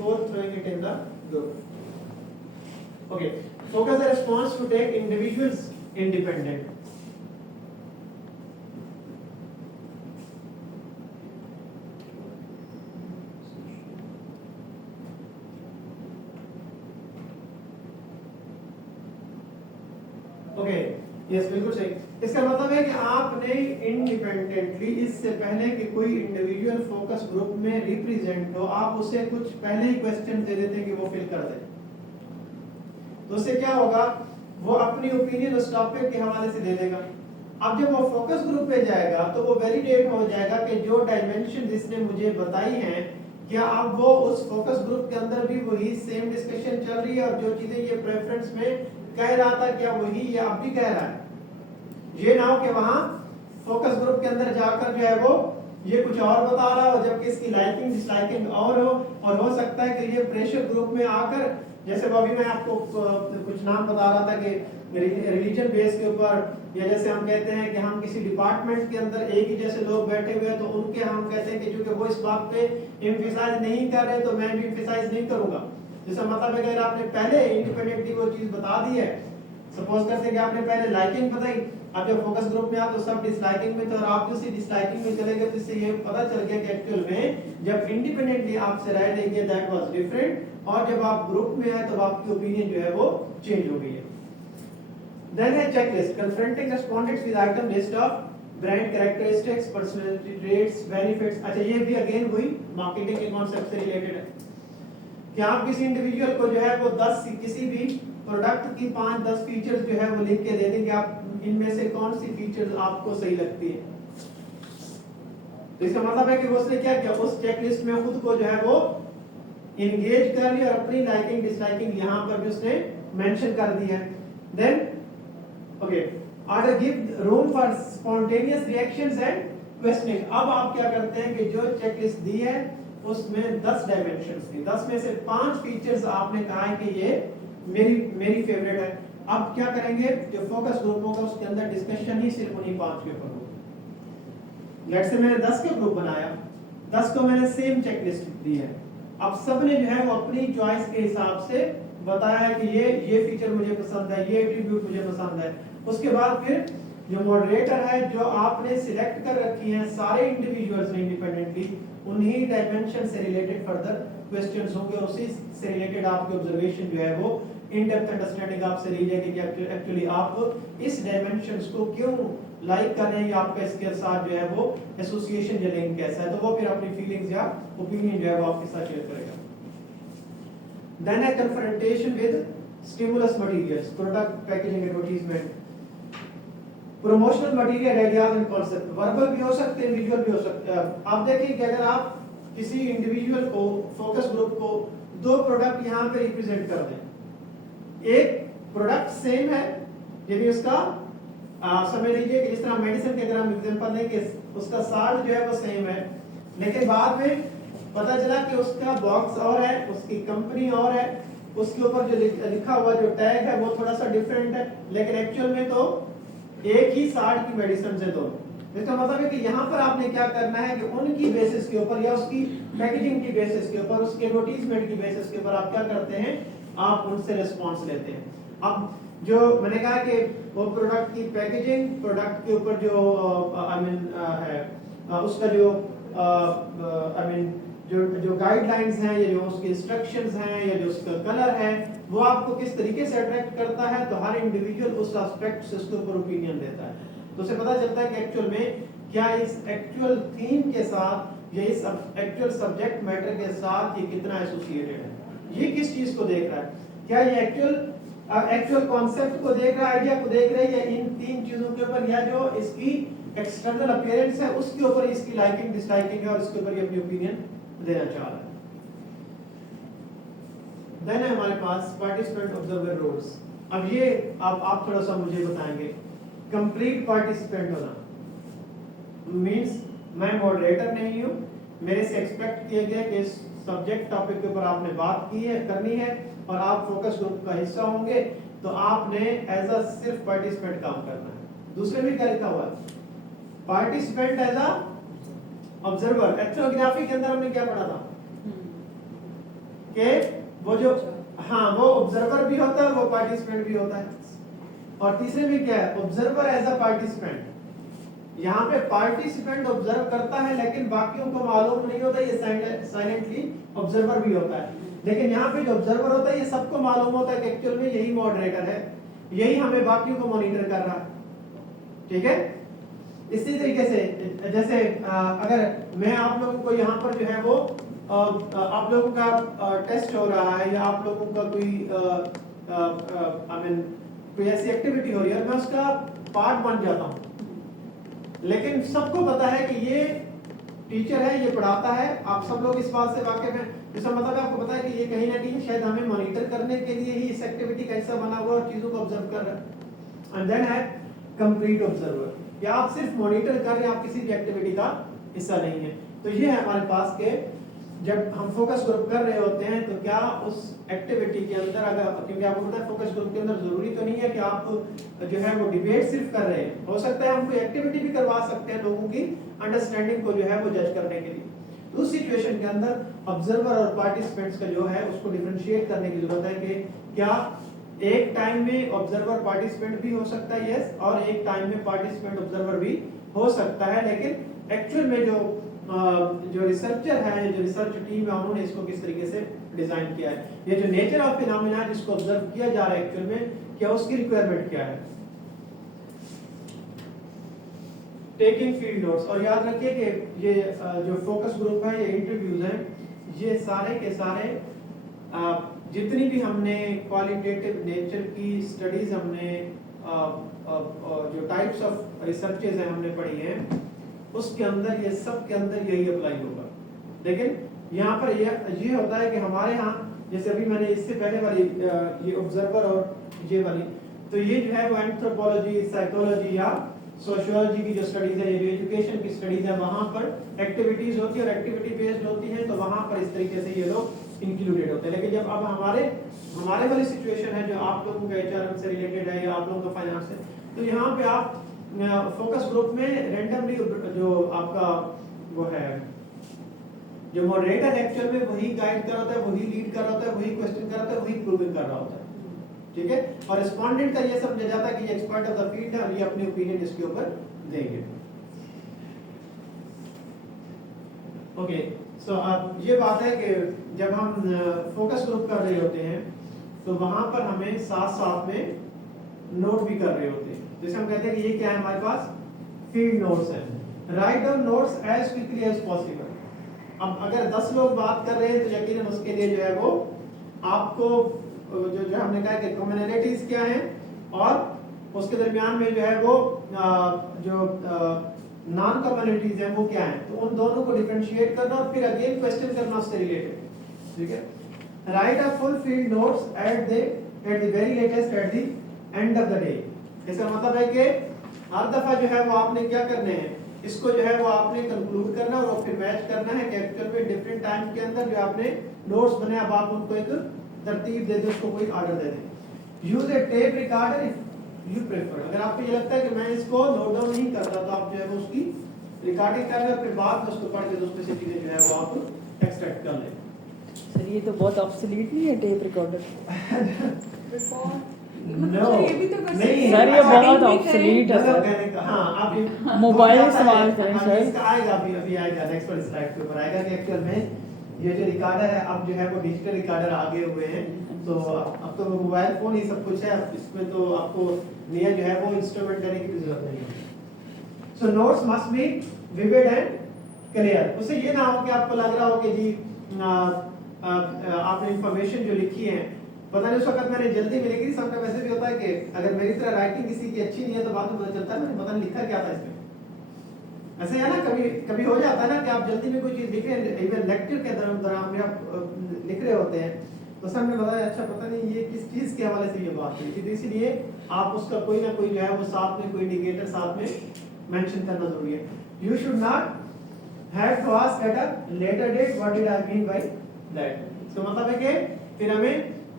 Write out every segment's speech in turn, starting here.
before throwing it in the group. Okay, focus the response to take individuals independent. Okay, yes बिल्कुल सही। इसका मतलब है कि आपने इंडिपेंडेंटली इससे पहले कि कोई इंडिविजुअल फोकस ग्रुप में रिप्रेजेंट हो, आप उसे कुछ पहले ही क्वेश्चन दे देते हैं कि वो फिल कर दे। तो उससे क्या होगा, वो अपनी ओपिनियन उस टॉपिक के हवाले से दे देगा। अब जब वो फोकस ग्रुप पे जाएगा तो वो वैलिडेट हो जाएगा कि जो डायमेंशन जिसने मुझे बताई हैं, क्या अब वो उस फोकस ग्रुप के अंदर भी वही सेम डिस्कशन चल रही है, और जो चीजें ये प्रेफरेंस में कह रहा था क्या वही ये अब भी कह रहा है। ये ना हो कि वहां फोकस ग्रुप के अंदर जाकर जो है वो ये कुछ और बता रहा हो, जबकि इसकी लाइकिंग डिसलाइकिंग और हो। और हो सकता है कि ये प्रेशर ग्रुप में आकर, जैसे वो अभी मैं आपको कुछ नाम बता रहा था कि रिलीजन बेस के ऊपर, या जैसे हम कहते हैं कि हम किसी डिपार्टमेंट के अंदर एक ही जैसे लोग बैठे हुए हैं, तो उनके हम कहते हैं कि चूंकि वो इस बात पे एम्फेसाइज नहीं कर रहे तो मैं भी एम्फेसाइज नहीं करूंगा। जैसा मतलब अगर आपने पहले इंडिपेंडेंटली वो चीज बता दी है, सपोज करते हैं कि आपने पहले लाइकिंग बताई, अब जब फोकस ग्रुप में आ तो सब डिसलाइकिंग में थे और आप उसी डिसलाइकिंग में चले गए, तो इससे ये पता चल गया कि एक्चुअल में जब इंडिपेंडेंटली आपसे राय ली गई दैट वाज डिफरेंट, और जब आप ग्रुप में आए तो आपकी ओपिनियन जो है वो चेंज हो गई है। देन है checklist, confronting respondents with item list of brand characteristics, personality traits, benefits. अच्छा, ये भी अगेन वही मार्केटिंग के कॉन्सेप्ट से रिलेटेड है कि आप किसी इंडिविजुअल को जो है वो 10 किसी भी प्रोडक्ट की 5-10 फीचर्स जो है वो लिख के दे देंगे, आप इनमें से कौन सी फीचर्स आपको सही लगती है। तो इसका मतलब है कि उसने क्या किया, उस चेकलिस्ट में खुद को जो है वो इंगेज कर लिया और अपनी लाइकिंग डिसलाइकिंग यहां पर भी उसने मेंशन कर दी है। Then okay, order give room for spontaneous reactions and questioning. अब आप क्या करते हैं कि जो चेकलिस्ट दी है उसमें 10 डायमेंशंस थी, 10 में से 5 फीचर्स आपने कहा है कि ये मेरी फेवरेट है। अब क्या करेंगे, जो फोकस ग्रुप होगा उसके अंदर डिस्कशन ही सिर्फ उन्हीं 5 के ऊपर होगी। लेट्स से मैंने 10 के ग्रुप बनाया, 10 को मैंने सेम चेकलिस्ट दी है। अब सबने जो है वो अपनी चॉइस के हिसाब से बताया है कि ये फीचर मुझे पसंद है, ये एट्रीब्यूट मुझे पसंद है। उसके बाद फिर जो मॉडरेटर है, जो आपने सिलेक्ट कर रखी है सारे इंडिविजुअल्स ने इंडिपेंडेंटली, उन्हीं डायमेंशन से रिलेटेड फर्दर क्वेश्चंस होंगे, उसी से रिलेटेड आपकी ऑब्जर्वेशन जो है वो इन डेप्थ अंडरस्टैंडिंग आपसे ली जाएगी कि एक्चुअली आप इस डायमेंशंस को क्यों लाइक कर रहे हैं, या आपका इसके साथ जो है वो एसोसिएशन या लिंक कैसा है। तो वो फिर अपनी फीलिंग्स या ओपिनियन जो है वो आपके साथ शेयर करेगा। देन है confrontation with stimulus materials, product packaging advertisement, promotional material, ideas and concept. Verbal भी हो सकते हैं, विजुअल भी हो सकते हैं। आप देखिए कि अगर आप किसी इंडिविजुअल को, फोकस ग्रुप को 2 प्रोडक्ट यहाँ पे रिप्रेजेंट कर दें, एक प्रोडक्ट सेम है, यानी उसका समझ लीजिए कि जिस तरह मेडिसिन के अगर हम एग्जांपल लें कि उसका साल्ट जो है वो सेम है, लेकिन बाद में पता चला कि उसका बॉक्स और है, उसकी कंपनी और है, उसके ऊपर जो लिखा हुआ जो टैग है वो थोड़ा सा डिफरेंट है, लेकिन एक्चुअल में तो एक ही साल्ट की मेडिसिन से दोनों। इसका मतलब है कि यहाँ पर आपने क्या करना है कि उनकी बेसिस के ऊपर या उसकी पैकेजिंग की बेसिस के ऊपर, उसके एडवर्टाइजमेंट की बेसिस के ऊपर आप क्या करते हैं, आप उनसे रिस्पांस लेते हैं। अब जो मैंने कहा कि वो प्रोडक्ट की पैकेजिंग, प्रोडक्ट के ऊपर जो है उसका जो जो गाइडलाइंस हैं, या जो उसके इंस्ट्रक्शंस हैं, या जो उसका कलर है, वो आपको किस तरीके से अट्रैक्ट करता है, तो हर इंडिविजुअल उस एस्पेक्ट से उसके ऊपर ओपिनियन देता है। तो उसे पता चलता है कि एक्चुअल में क्या इस एक्चुअल थीम के साथ या इस एक्चुअल सब्जेक्ट मैटर के साथ ये कितना एसोसिएटेड है, ये किस चीज को देख रहा है, क्या ये एक्चुअल कॉन्सेप्ट को देख रहा है, आइडिया को देख रहा है, या इन 3 चीजों के ऊपर, या जो इसकी एक्सटर्नल अपीयरेंस है उसके ऊपर इसकी लाइकिंग डिसलाइकिंग है और इसके ऊपर ये अपनी ओपिनियन देना चाह रहा है। देन है हमारे पास पार्टिसिपेंट ऑब्जर्वर रोल्स। अब ये आप थोड़ा सा मुझे बताएंगे, कंप्लीट पार्टिसिपेंट होना मींस मैं मॉडरेटर नहीं हूं, मेरे से एक्सपेक्ट किया गया कि इस सब्जेक्ट टॉपिक के ऊपर आपने बात की है, करनी है, और आप फोकस ग्रुप का हिस्सा होंगे, तो आपने एज अ सिर्फ पार्टिसिपेंट काम करना है। दूसरे में क्या लिखा हुआ है, participant as a observer. Ethnography के अंदर हमने क्या पढ़ा था, कि वो जो हाँ वो ऑब्जर्वर भी होता है, वो पार्टिसिपेंट भी होता है। और तीसरे में क्या है, ऑब्जर्वर एज अ पार्टिसिपेंट। यहाँ पे पार्टिसिपेंट ऑब्जर्व करता है लेकिन बाकियों को मालूम नहीं होता, ये साइलेंटली ऑब्जर्वर भी होता है। लेकिन यहाँ पे जो ऑब्जर्वर होता है ये सबको मालूम होता है कि एक्चुअल में यही मॉडरेटर है, यही हमें बाकियों को मॉनिटर कर रहा है। ठीक है, इसी तरीके से जैसे अगर मैं आप लोगों को यहाँ पर जो है वो आप लोगों का टेस्ट हो रहा है या आप लोगों का कोई आई मीन कोई ऐसी एक्टिविटी हो रही है, मैं उसका पार्ट बन जाता हूँ। लेकिन सबको पता है कि ये टीचर है, ये पढ़ाता है, आप सब लोग इस बात से वाकिफ हैं। इसका मतलब आपको पता है कि ये कहीं ना कहीं शायद हमें मॉनिटर करने के लिए ही इस एक्टिविटी का हिस्सा बना हुआ और चीजों को ऑब्जर्व कर रहा है। एंड देन है कंप्लीट ऑब्जर्वर, या आप सिर्फ मॉनिटर कर रहे हैं, आप किसी भी एक्टिविटी का हिस्सा नहीं है। तो ये है हमारे पास के जब हम फोकस ग्रुप कर रहे होते हैं तो क्या उस एक्टिविटी के अंदर, अगर क्योंकि आपको पता है फोकस ग्रुप के अंदर जरूरी तो नहीं है कि आप जो है वो डिबेट सिर्फ कर रहे हैं, हो सकता है हम कोई एक्टिविटी भी करवा सकते हैं लोगों की अंडरस्टैंडिंग को जो है वो जज करने के लिए। उस सिचुएशन के अंदर ऑब्जर्वर और पार्टिसिपेंट्स का जो है उसको डिफरेंशिएट करने की जरूरत है कि क्या एक टाइम में ऑब्जर्वर पार्टिसिपेंट भी हो सकता है, यस, और एक टाइम में पार्टिसिपेंट ऑब्जर्वर भी हो सकता है। लेकिन एक्चुअल में जो रिसर्चर है, जो रिसर्च टीम है, उन्होंने इसको किस तरीके से डिजाइन किया है, ये जो नेचर ऑफ फिनोमेना जिसको ऑब्जर्व किया जा रहा है एक्चुअल में, क्या उसकी रिक्वायरमेंट क्या है। टेकिंग फील्ड नोट्स, और याद रखिए कि ये जो फोकस ग्रुप है, ये इंटरव्यूज हैं, ये सारे के सारे जितनी भी हमने क्वालिटेटिव नेचर की स्टडीज हमने जो टाइप्स ऑफ रिसर्चेज हैं हमने पढ़ी हैं, उसके अंदर ये सब के अंदर यही अप्लाई होगा। लेकिन यहाँ पर ये होता है कि हमारे यहाँ जैसे अभी मैंने इससे पहले वाली ये ऑब्जर्वर और ये वाली, तो ये जो है वो एंथ्रोपोलॉजी, साइकोलॉजी या सोशियोलॉजी की जो स्टडीज है, ये जो एजुकेशन की स्टडीज है, वहाँ पर एक्टिविटीज होती है और एक्टिविटी बेस्ड होती है, तो वहाँ पर इस तरीके से ये लोग इंक्लूडेड होते हैं। लेकिन जब अब हमारे वाली सिचुएशन है जो आप लोगों का एचआरएम से रिलेटेड है या आप लोगों का फाइनेंस से, तो यहाँ पे आप फोकस ग्रुप में रैंडमली जो आपका वो है, जो मॉडरेटर एक्चुअल में वही गाइड कर रहा होता है, वही लीड कर रहा होता है, वही क्वेश्चन कर रहा होता है, वही प्रूविंग कर रहा होता है। ठीक है, और रिस्पोंडेंट का ये समझा जाता है कि ये एक्सपर्ट ऑफ द फील्ड है और ये अपनी ओपिनियन इसके ऊपर देंगे। ओके, सो अब ये बात है कि जब हम फोकस ग्रुप कर रहे होते हैं तो वहां पर हमें साथ साथ में नोट भी कर रहे होते हैं। जैसे हम कहते हैं कि ये क्या है हमारे पास, फील्ड नोट्स है। Write down notes as quickly as possible. अब अगर 10 लोग बात कर रहे हैं तो यकीनन उसके लिए जो है वो आपको जो हमने कहा कि कॉमनैलिटीज क्या हैं और उसके दरमियान में जो है वो जो नॉन कॉमनैलिटीज हैं वो क्या हैं, तो उन दोनों को डिफरेंशिएट करना और फिर अगेन क्वेश्चन करना उससे रिलेटेड। ठीक है, right a full field notes at the very latest at the end of the day. इसका मतलब है कि हर दफा जो है वो आपने क्या करने हैं, इसको जो है वो आपने कंक्लूड करना और फिर मैच करना है कि एक्चुअल में डिफरेंट टाइम के अंदर जो आपने नोट्स बने, अब आप उनको एक तरतीब दे दें, उसको कोई ऑर्डर दे दें। Use A tape recorder if you prefer. अगर आपको ये लगता है कि मैं इसको नोट डाउन नहीं करता तो आप जो है वो उसकी रिकॉर्डिंग कर लें और फिर बाद में उसको पढ़ के उसमें से चीजें जो है वो आप एक्सट्रैक्ट कर लें। सर ये तो बहुत ऑब्सोलीट नहीं है टेप रिकॉर्डर? नो नहीं सर ये बहुत ऑब्सोलीट है सर। हाँ, आप मोबाइल इस्तेमाल करें सर। इसका आएगा, अभी आएगा, नेक्स्ट वाली स्लाइड के ऊपर आएगा कि एक्चुअल में ये जो रिकॉर्डर है अब जो है वो डिजिटल रिकॉर्डर आगे हुए हैं, तो अब तो मोबाइल फोन ही सब कुछ है, इसमें तो आपको नया जो है वो इंस्ट्रूमेंट लेने की भी जरूरत नहीं है। So notes must be vivid and clear. उससे ये ना हो कि आपको लग रहा हो कि जी आपने इंफॉर्मेशन जो लिखी है पता नहीं उस वक्त मैंने जल्दी में लिखी, सबका वैसे भी होता है कि अगर मेरी तरह राइटिंग किसी की अच्छी नहीं है तो बाद में पता चलता है मैंने पता नहीं लिखा क्या था इसमें। ऐसे है ना, कभी हो जाता है ना कि आप जल्दी में कोई चीज लिख रहे हैं, इवन लेक्चर के दौरान में आप लिख रहे होते हैं तो सब में बताया अच्छा पता नहीं ये किस चीज के हवाले से ये बात हुई थी, तो इसीलिए आप उसका कोई ना कोई जो है वो साथ में कोई इंडिकेटर साथ में मेंशन करना जरूरी है। You should not have to ask at a later date what did I mean by that. तो मतलब है कि फिर हमें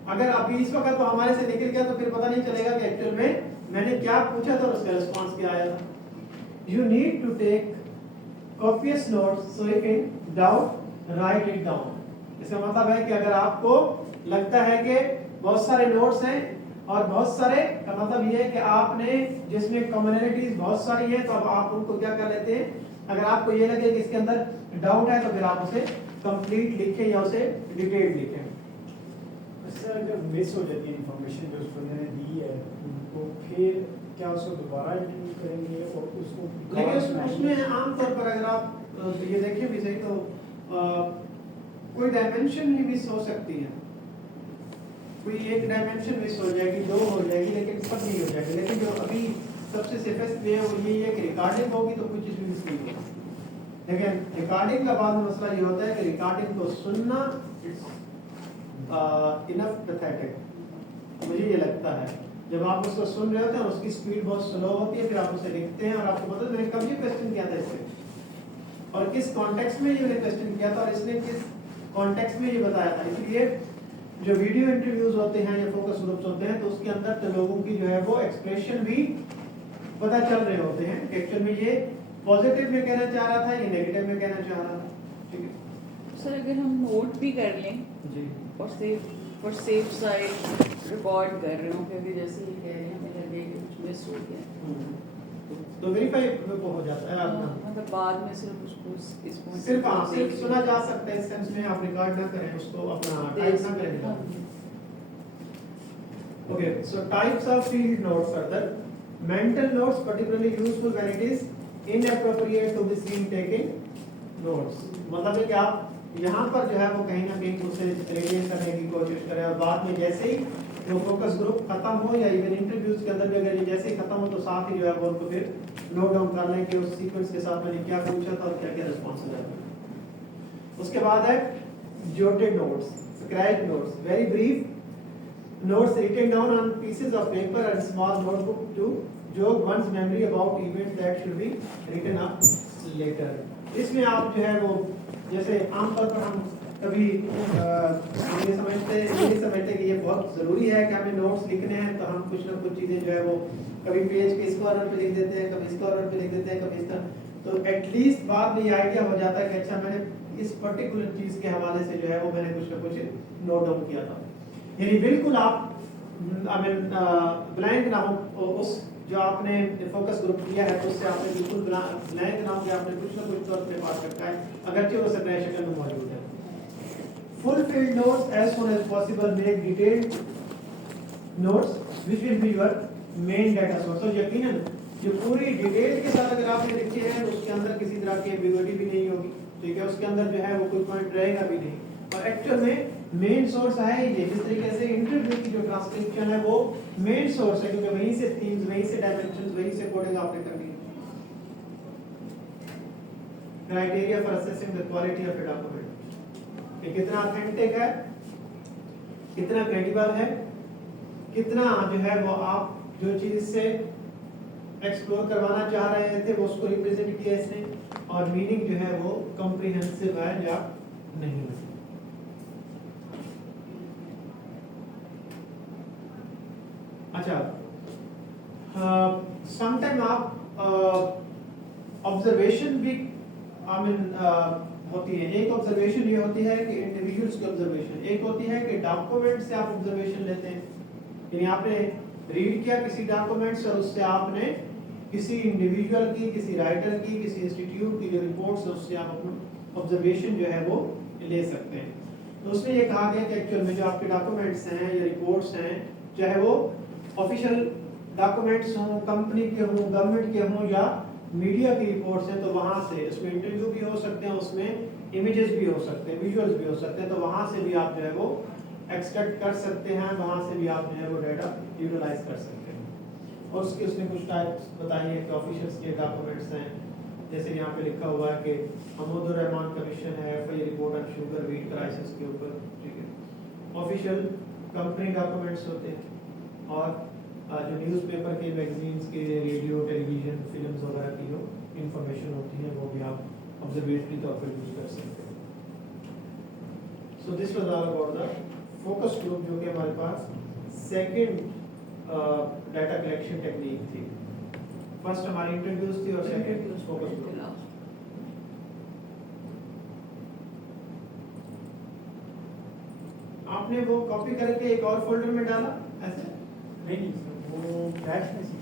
अगर अभी इस वक्त तो हमारे से निकल गया तो फिर पता नहीं चलेगा कि एक्चुअल में मैंने क्या पूछा था और उसका रिस्पांस क्या आया था। You need to take copious notes so if in doubt write it down. इसका मतलब है कि अगर आपको लगता है कि बहुत सारे नोट्स हैं और बहुत सारे का मतलब ये है कि आपने जिसमें कॉमनैलिटीज बहुत सारी हैं तो अब आप उनको क्या कर लेते हैं, अगर आपको ये लगे कि इसके अंदर डाउट है तो फिर आप उसे कंप्लीट लिखें या उसे डिटेल्ड लिखें। सर अगर मिस हो जाती है इंफॉर्मेशन जो उस बंदे ने दी है तो फिर क्या उसको दोबारा इंटरव्यू करेंगे और उसको लेकिन उसमें आमतौर पर अगर आप ये देखें भी सही तो कोई डायमेंशन ही मिस हो सकती है, कोई एक डायमेंशन मिस हो जाएगी, दो हो जाएगी, लेकिन सब नहीं हो जाएगी। लेकिन जो अभी सबसे सेफेस्ट वे है वो ये है कि रिकॉर्डिंग होगी तो कुछ चीज मिस नहीं होगा। लेकिन रिकॉर्डिंग का बाद में मसला ये होता है कि रिकॉर्डिंग को सुनना इनफ पैथेटिक, मुझे ये लगता है। जब आप उसको सुन रहे होते हैं उसकी स्पीड बहुत स्लो होती है, फिर आप उसे लिखते हैं और आपको पता है मैंने कब ये क्वेश्चन किया था इससे और किस कॉन्टेक्स्ट में ये मैंने क्वेश्चन किया था और इसने किस कॉन्टेक्स्ट में ये बताया था। इसलिए जो वीडियो इंटरव्यूज होते हैं या फोकस ग्रुप्स होते हैं तो उसके अंदर तो लोगों की जो है वो एक्सप्रेशन भी पता चल रहे होते हैं कि एक्चुअल में ये पॉजिटिव में कहना चाह रहा था, ये नेगेटिव में कहना चाह रहा था। ठीक है सर, अगर हम नोट भी कर लें जी और सेफ साइड रिकॉर्ड कर रहे हो, क्योंकि जैसे ये कह रहे हैं हमें लगे कि कुछ मिस हो गया तो वेरीफाई वो हो जाता है आपका। मतलब बाद में सिर्फ उसको इस पॉइंट सिर्फ सुना जा सकता है, इस सेंस में आप रिकॉर्ड ना करें उसको, अपना टाइप ना करें। Okay, so types of field notes are the mental notes, particularly useful when it is inappropriate to be seen taking notes। मतलब है कि आप यहाँ पर जो है वो कहीं ना कहीं उसे रिलेट करने की कोशिश करें और बाद में जैसे ही वो फोकस ग्रुप खत्म हो या इवन इंटरव्यूज के अंदर भी अगर ये जैसे ही खत्म हो तो साथ ही जो है वो उनको फिर नोट डाउन कर लें कि उस सीक्वेंस के साथ मैंने क्या पूछा था और क्या क्या रिस्पॉन्स आया। उसके बाद है jotted notes, scratch notes, very brief notes written down on pieces of paper and small notebook to jog one's memory about events that should be written up later। इसमें आप जो है वो जैसे आमतौर पर हम कभी हम ये समझते कि ये बहुत जरूरी है कि हमें नोट्स लिखने हैं तो हम कुछ ना कुछ चीजें जो है वो कभी पेज के इस कॉर्नर पे लिख देते हैं, कभी इस कॉर्नर पे लिख देते हैं, कभी इस तरह, तो एटलीस्ट बाद में ये आइडिया हो जाता है कि अच्छा मैंने इस पर्टिकुलर चीज के हवाले से जो है वो मैंने कुछ ना कुछ नोट डाउन किया था। यानी बिल्कुल आप ब्लैंक ना हो उस जो आपने फोकस ग्रुप किया है तो उससे आपने बिल्कुल ब्लैंक ना हो कि आपने कुछ ना कुछ तो अपने पास रखा है, अगरचे वो सेपरेट शक्ल में मौजूद है। Full field notes as soon as possible, make detailed notes which will be your main data source. तो यकीनन जो पूरी डिटेल के साथ अगर आपने लिखी है उसके अंदर किसी तरह की एम्बिग्युइटी भी नहीं होगी, ठीक है, उसके अंदर जो है वो कोई पॉइंट रहेगा भी नहीं और एक्चुअल में मेन सोर्स है ये। जिस तरीके से इंटरव्यू की जो ट्रांसक्रिप्शन है वो मेन सोर्स है क्योंकि वहीं से थीम्स, वहीं से डायमेंशंस, वहीं से कोडिंग आपने करनी है। Criteria for assessing the quality of a document, ये कितना ऑथेंटिक है, कितना क्रेडिबल है, कितना जो है वो आप जो चीज से एक्सप्लोर करवाना चाह रहे थे वो उसको रिप्रेजेंट किया इसने और मीनिंग जो है वो कॉम्प्रिहेंसिव है या नहीं है। अच्छा, समटाइम आप ऑब्जर्वेशन भी होती है। एक ऑब्जर्वेशन ये होती है कि इंडिविजुअल्स की ऑब्जर्वेशन, एक होती है कि डॉक्यूमेंट से आप ऑब्जर्वेशन लेते हैं, यानी आपने रीड किया किसी डॉक्यूमेंट से और उससे आपने किसी इंडिविजुअल की, किसी राइटर की, किसी इंस्टीट्यूट की जो रिपोर्ट्स है उससे आप अपना ऑब्जर्वेशन जो है वो ले सकते हैं। तो उसमें ये कहा गया कि एक्चुअल में जो आपके डॉक्यूमेंट्स हैं या रिपोर्ट्स हैं, चाहे वो ऑफिशियल डॉक्यूमेंट्स हों, कंपनी के हों, गवर्नमेंट के हों या मीडिया की रिपोर्ट्स हैं, तो वहाँ से उसमें इंटरव्यू भी हो सकते हैं, उसमें इमेजेस भी हो सकते हैं, विजुअल्स भी हो सकते हैं, तो वहाँ से भी आप जो है वो एक्सट्रैक्ट कर सकते हैं, वहाँ से भी आप जो है वो डाटा यूटिलाइज कर सकते हैं। और उसके उसने कुछ टाइप्स बताई है कि ऑफिशियल स्टेट डॉक्यूमेंट्स हैं, जैसे यहाँ पे लिखा हुआ है कि महमूद रहमान कमीशन है FI report on sugar wheat crisis के ऊपर, ठीक है। ऑफिशियल कंपनी डॉक्यूमेंट्स होते हैं और जो न्यूज़पेपर के, मैगजीन्स के, रेडियो, टेलीविजन, फिल्म्स वगैरह की जो इंफॉर्मेशन होती है वो भी आप ऑब्जर्वेटरी तौर पर यूज कर सकते हैं। So this was all about the focus group, जो कि हमारे पास सेकंड डाटा कलेक्शन टेक्निक थी। फर्स्ट हमारी इंटरव्यूज थी और सेकंड फोकस ग्रुप। आपने वो कॉपी करके एक और फोल्डर में डाला ऐसे? नहीं सर, वो कैश में से